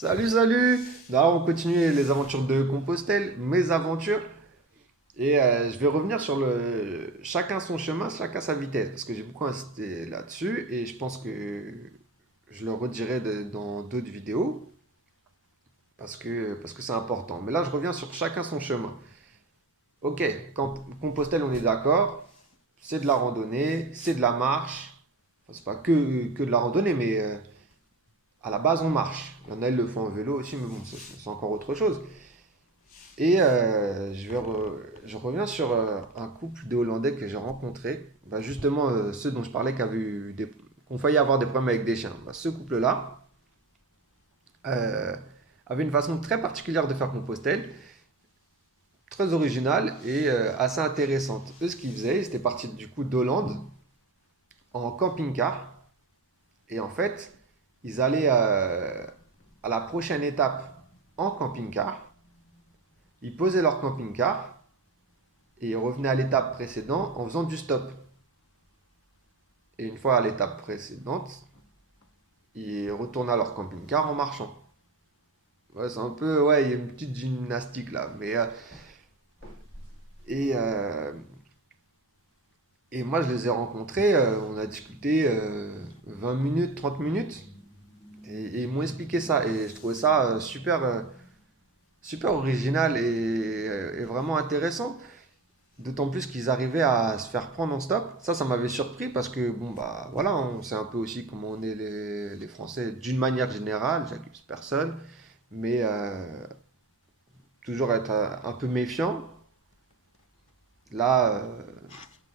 Salut, salut! Là, on continue les aventures de Compostelle, mes aventures. Et je vais revenir sur le chacun son chemin, chacun sa vitesse. Parce que j'ai beaucoup insisté là-dessus. Et je pense que je le redirai dans d'autres vidéos. Parce que c'est important. Mais là, je reviens sur chacun son chemin. Ok, quand Compostelle, on est d'accord. C'est de la randonnée, c'est de la marche. Enfin, c'est pas que de la randonnée, mais à la base, on marche. Il y en a, ils le font en vélo aussi, mais bon, c'est encore autre chose. Et je reviens sur un couple de Hollandais que j'ai rencontré. Bah, justement, ceux dont je parlais qu'on failli avoir des problèmes avec des chiens. Bah, ce couple-là euh, avait une façon très particulière de faire Compostelle, très originale et assez intéressante. Eux, ce qu'ils faisaient, ils étaient partis du coup d'Hollande en camping-car. Et en fait, ils allaient à la prochaine étape en camping-car. Ils posaient leur camping-car et ils revenaient à l'étape précédente en faisant du stop. Et une fois à l'étape précédente, ils retournent à leur camping-car en marchant. Ouais, c'est un peu, ouais, il y a une petite gymnastique là. Et, euh, et moi, je les ai rencontrés, on a discuté 20 minutes, 30 minutes, et ils m'ont expliqué ça. Et je trouvais ça super original et vraiment intéressant. D'autant plus qu'ils arrivaient à se faire prendre en stop. Ça m'avait surpris parce que, bon, bah voilà, on sait un peu aussi comment on est les Français d'une manière générale, j'accuse personne, mais toujours être un peu méfiant. Là,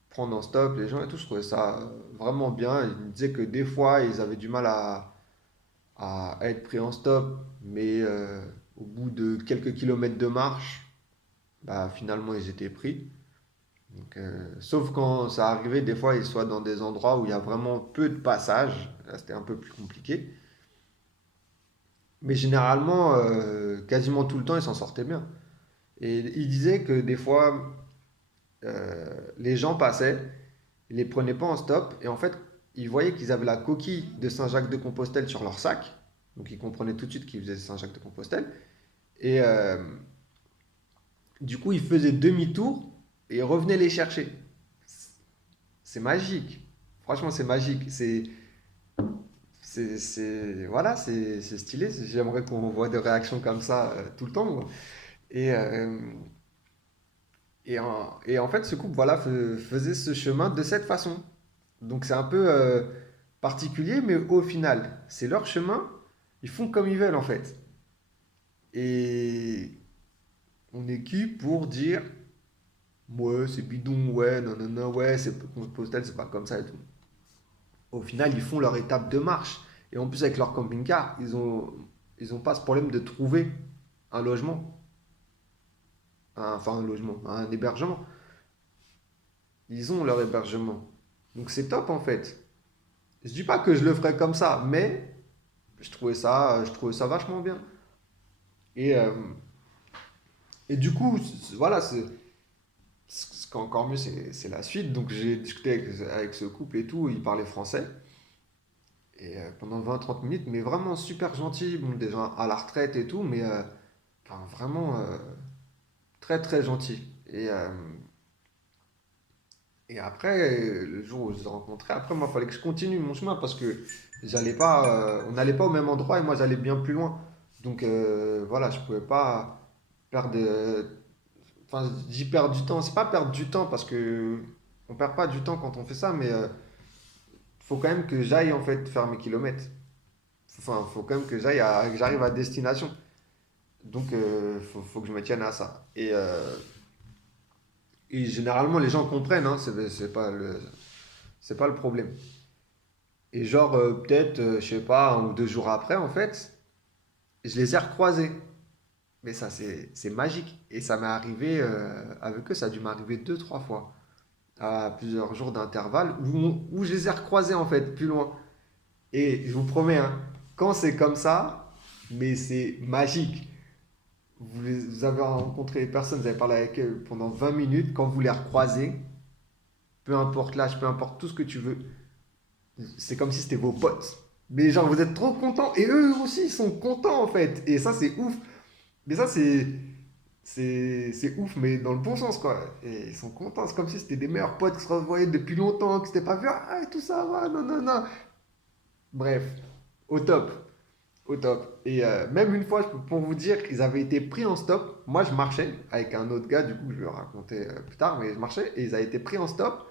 prendre en stop les gens et tout, je trouvais ça vraiment bien. Ils me disaient que des fois, ils avaient du mal à être pris en stop, mais au bout de quelques kilomètres de marche, bah finalement, ils étaient pris. Donc, sauf quand ça arrivait, des fois, ils soient dans des endroits où il y a vraiment peu de passages. Là, c'était un peu plus compliqué. Mais généralement, quasiment tout le temps, ils s'en sortaient bien. Et il disait que des fois, les gens passaient, ils les prenaient pas en stop, et en fait, ils voyaient qu'ils avaient la coquille de Saint-Jacques-de-Compostelle sur leur sac. Donc, ils comprenaient tout de suite qu'ils faisaient Saint-Jacques-de-Compostelle. Et du coup, ils faisaient demi-tour et ils revenaient les chercher. C'est magique. Franchement, c'est magique. Voilà, c'est stylé. J'aimerais qu'on voit des réactions comme ça tout le temps, moi. Et, euh, et en fait, ce couple, voilà, faisait ce chemin de cette façon. Donc c'est un peu particulier, mais au final, c'est leur chemin. Ils font comme ils veulent, en fait. Et on est qui pour dire, ouais, c'est bidon, ouais, non, non, non, ouais, c'est postal, c'est pas comme ça et tout. Au final, ils font leur étape de marche. Et en plus, avec leur camping-car, ils ont pas ce problème de trouver un logement. Enfin, un logement, un hébergement. Ils ont leur hébergement. Donc c'est top en fait. Je dis pas que je le ferais comme ça, mais je trouvais ça vachement bien. Et, euh, et du coup, voilà, ce qui est encore mieux, c'est la suite. Donc j'ai discuté avec ce couple et tout, ils parlaient français. Et pendant 20-30 minutes, mais vraiment super gentil. Bon, déjà à la retraite et tout, mais enfin, vraiment très très gentil. Et après, le jour où je les ai rencontrés, après, moi, il fallait que je continue mon chemin parce que j'allais pas, on n'allait pas au même endroit et moi, j'allais bien plus loin. Donc, voilà, je pouvais pas perdre. Enfin, j'y perds du temps. C'est pas perdre du temps parce que on perd pas du temps quand on fait ça, mais faut quand même que j'aille en fait faire mes kilomètres. Enfin, faut quand même que j'arrive à destination. Donc, faut que je me tienne à ça. Et généralement, les gens comprennent, hein, c'est pas le problème. Et genre, peut-être, je sais pas, 1 ou 2 jours après, en fait, je les ai recroisés. Mais ça, c'est magique. Et ça m'est arrivé, avec eux, ça a dû m'arriver 2, 3 fois, à plusieurs jours d'intervalle, où je les ai recroisés, en fait, plus loin. Et je vous promets, hein, quand c'est comme ça, mais c'est magique. Vous avez rencontré les personnes, vous avez parlé avec eux pendant 20 minutes, quand vous les recroisez, peu importe l'âge, peu importe tout ce que tu veux, c'est comme si c'était vos potes. Mais genre, vous êtes trop contents. Et eux aussi, ils sont contents, en fait. Et ça, c'est ouf. Mais ça, c'est ouf, mais dans le bon sens, quoi. Et ils sont contents. C'est comme si c'était des meilleurs potes qui se revoyaient depuis longtemps, qui s'étaient pas vus. Ah, et tout ça, va, non, non, non. Bref, au top. Au top. Et même une fois, pour vous dire qu'ils avaient été pris en stop. Moi, je marchais avec un autre gars, du coup, je vais le raconter plus tard, mais je marchais et ils avaient été pris en stop.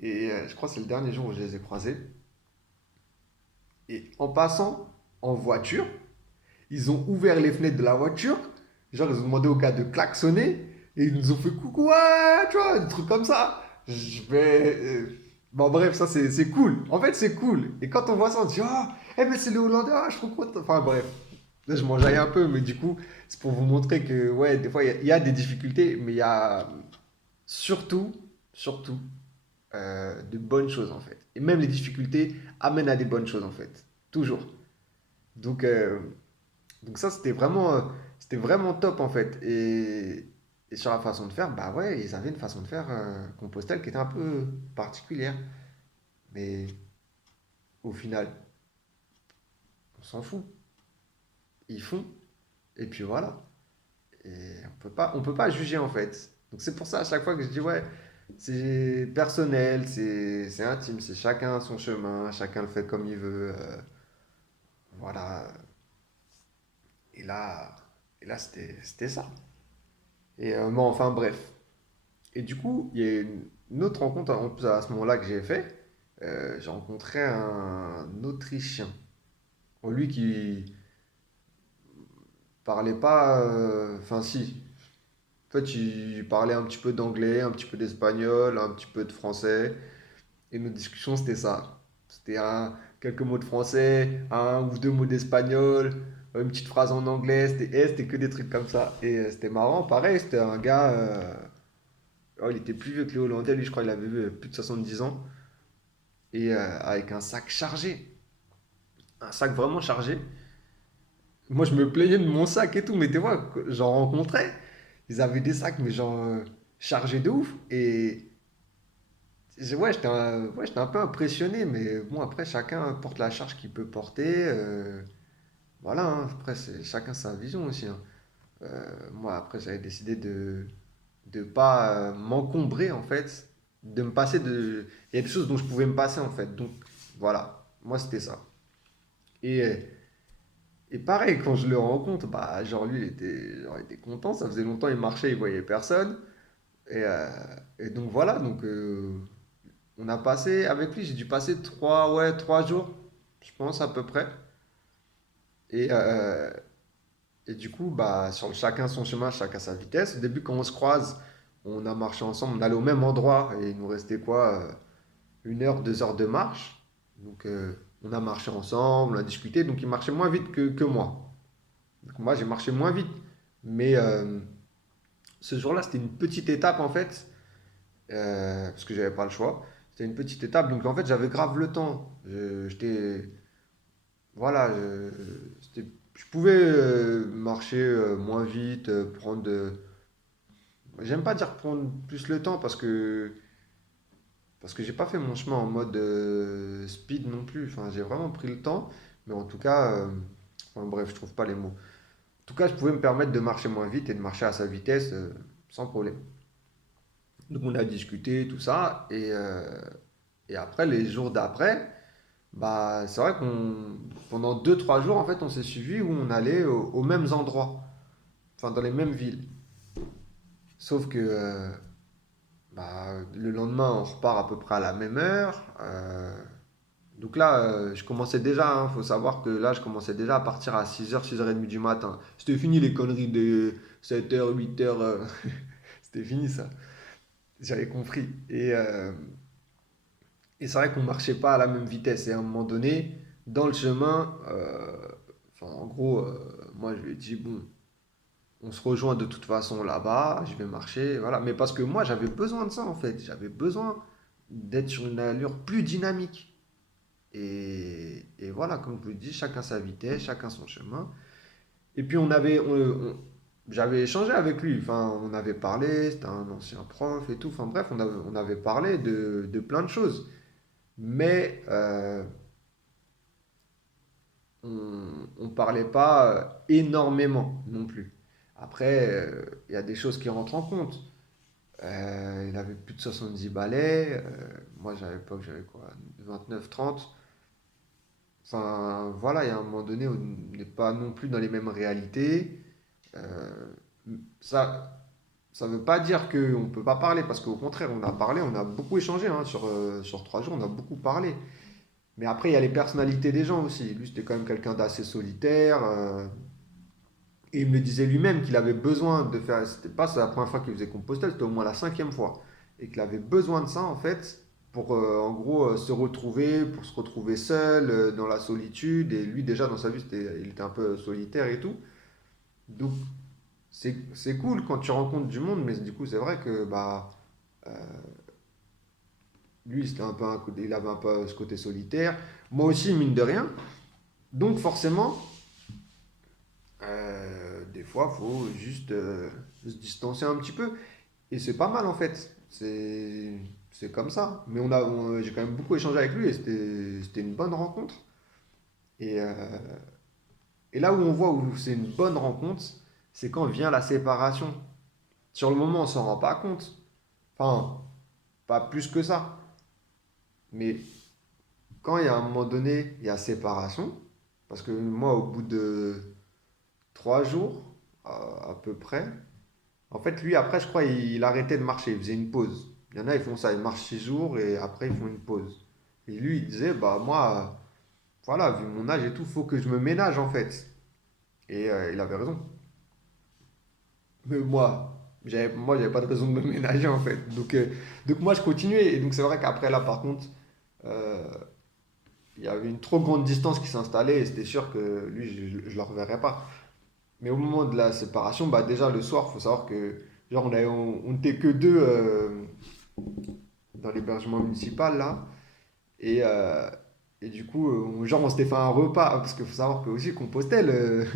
Et je crois que c'est le dernier jour où je les ai croisés. Et en passant en voiture, ils ont ouvert les fenêtres de la voiture. Genre, ils ont demandé au gars de klaxonner. Et ils nous ont fait coucou, ouais, tu vois, des trucs comme ça. Je vais. Bon, bref, ça, c'est cool. En fait, c'est cool. Et quand on voit ça, on dit, ah, eh, mais c'est les Hollandais, ah, je suis trop content. Enfin, bref. Là, je m'enjaille un peu, mais du coup, c'est pour vous montrer que, ouais, des fois, il y a des difficultés, mais il y a surtout, surtout, de bonnes choses, en fait. Et même les difficultés amènent à des bonnes choses, en fait. Toujours. Donc, ça, c'était vraiment top en fait. Et sur la façon de faire, bah ouais, ils avaient une façon de faire Compostelle qui était un peu particulière. Mais au final, on s'en fout. Ils font. Et puis voilà. Et on peut pas juger en fait. Donc c'est pour ça à chaque fois que je dis ouais, c'est personnel, c'est intime, c'est chacun son chemin, chacun le fait comme il veut. Voilà. Et là, c'était ça. Et bon, enfin bref. Et du coup, il y a une autre rencontre en plus à ce moment-là que j'ai fait. J'ai rencontré un Autrichien. Bon, lui qui parlait pas. Enfin, si. En fait, il parlait un petit peu d'anglais, un petit peu d'espagnol, un petit peu de français. Et nos discussions, c'était ça. C'était quelques mots de français, un ou deux mots d'espagnol, une petite phrase en anglais. C'était que des trucs comme ça. Et c'était marrant. Pareil, c'était un gars. Oh, il était plus vieux que les Hollandais, lui, je crois qu'il avait plus de 70 ans. Et avec un sac chargé. Un sac vraiment chargé. Moi, je me plaignais de mon sac et tout, mais tu vois, j'en rencontrais. Ils avaient des sacs, mais genre chargés de ouf. Et ouais, ouais, j'étais un peu impressionné, mais bon, après, chacun porte la charge qu'il peut porter. Voilà, hein. Après, c'est chacun sa vision aussi, hein. Moi, après, j'avais décidé de pas m'encombrer, en fait, de me passer de. Il y a des choses dont je pouvais me passer, en fait. Donc, voilà, moi, c'était ça. Et, euh, et pareil, quand je le rencontre, bah, genre, lui, il était content, ça faisait longtemps, il marchait, il voyait personne. Et, euh, et donc, voilà, donc, on a passé, avec lui, j'ai dû passer 3 jours, je pense, à peu près. Et, et du coup, bah, chacun son chemin, chacun sa vitesse. Au début, quand on se croise, on a marché ensemble, on allait au même endroit et il nous restait quoi, 1 heure, 2 heures de marche. Donc, on a marché ensemble, on a discuté. Donc, il marchait moins vite que moi. Donc, moi, j'ai marché moins vite. Mais ce jour-là, c'était une petite étape en fait, parce que j'avais pas le choix. C'était une petite étape. Donc, en fait, j'avais grave le temps. J'étais. Voilà, je pouvais marcher moins vite, prendre. J'aime pas dire prendre plus le temps parce que j'ai pas fait mon chemin en mode speed non plus. Enfin, j'ai vraiment pris le temps, mais en tout cas, enfin, bref, je trouve pas les mots. En tout cas, je pouvais me permettre de marcher moins vite et de marcher à sa vitesse sans problème. Donc on a discuté, tout ça, et après, les jours d'après, bah, c'est vrai qu'on, pendant 2 3 jours, en fait, on s'est suivi où on allait aux mêmes endroits, enfin dans les mêmes villes. Sauf que bah, le lendemain, on repart à peu près à la même heure. Donc là, je commençais déjà, il faut savoir que là, je commençais déjà à partir à 6 h 6 h 30 du matin. C'était fini les conneries de 7 h 8 h, c'était fini ça. J'avais compris. Et c'est vrai qu'on marchait pas à la même vitesse. Et à un moment donné, dans le chemin, enfin, en gros, moi je lui ai dit, bon, on se rejoint de toute façon là-bas, je vais marcher, voilà. Mais parce que moi j'avais besoin de ça en fait. J'avais besoin d'être sur une allure plus dynamique. Et voilà, comme je vous le dis, chacun sa vitesse, chacun son chemin. Et puis j'avais échangé avec lui, enfin on avait parlé, c'était un ancien prof et tout, enfin bref, on avait parlé de plein de choses. Mais on parlait pas énormément non plus. Après, il y a des choses qui rentrent en compte. Il avait plus de 70 balais. Moi, à l'époque, j'avais quoi, 29, 30. Enfin, voilà, il y a un moment donné où on n'est pas non plus dans les mêmes réalités. Euh, ça, ça veut pas dire qu'on ne peut pas parler, parce qu'au contraire, on a parlé, on a beaucoup échangé hein, sur 3 jours, on a beaucoup parlé. Mais après, il y a les personnalités des gens aussi. Lui, c'était quand même quelqu'un d'assez solitaire. Et il me disait lui-même qu'il avait besoin de faire. C'était pas la première fois qu'il faisait Compostelle, c'était au moins la 5e fois. Et qu'il avait besoin de ça, en fait, pour en gros se retrouver, pour se retrouver seul, dans la solitude. Et lui, déjà, dans sa vie, il était un peu solitaire et tout. Donc, c'est cool quand tu rencontres du monde, mais du coup, c'est vrai que bah, euh, lui, c'était un peu il avait un peu ce côté solitaire. Moi aussi, mine de rien. Donc, forcément, des fois, il faut juste se distancer un petit peu. Et c'est pas mal en fait. C'est comme ça. Mais j'ai quand même beaucoup échangé avec lui et c'était une bonne rencontre. Et, euh, et là où on voit où c'est une bonne rencontre, c'est quand vient la séparation. Sur le moment, on s'en rend pas compte. Enfin, pas plus que ça. Mais quand il y a un moment donné, il y a séparation, parce que moi, au bout de 3 jours, à peu près, en fait, lui, après, je crois, il arrêtait de marcher, il faisait une pause. Il y en a, ils font ça, ils marchent 6 jours et après, ils font une pause. Et lui, il disait, bah moi, voilà, vu mon âge et tout, faut que je me ménage en fait. Et il avait raison. Mais j'avais pas de raison de me ménager en fait. Donc moi, je continuais. Et donc c'est vrai qu'après là, par contre, euh, il y avait une trop grande distance qui s'installait et c'était sûr que lui, je le reverrais pas. Mais au moment de la séparation, bah déjà le soir, faut savoir que genre on était que deux dans l'hébergement municipal là. Et, euh, et du coup, genre on s'était fait un repas, parce qu'il faut savoir que aussi Compostelle,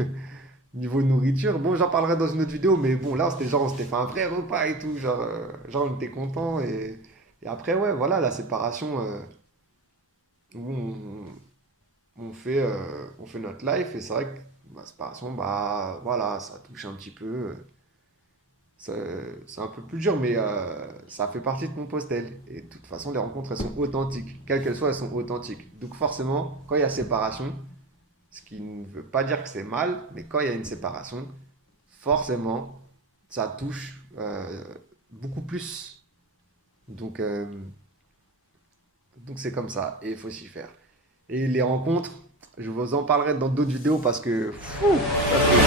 niveau nourriture, bon j'en parlerai dans une autre vidéo, mais bon là c'était genre on s'était fait un vrai repas et tout, genre on était content et après ouais voilà la séparation où on fait notre life et c'est vrai que la séparation bah voilà ça touche un petit peu. C'est un peu plus dur, mais ça fait partie de Compostelle. Et de toute façon, les rencontres, elles sont authentiques. Quelles qu'elles soient, elles sont authentiques. Donc forcément, quand il y a séparation, ce qui ne veut pas dire que c'est mal, mais quand il y a une séparation, forcément, ça touche beaucoup plus. Donc donc c'est comme ça, et il faut s'y faire. Et les rencontres, je vous en parlerai dans d'autres vidéos parce que fou, ça,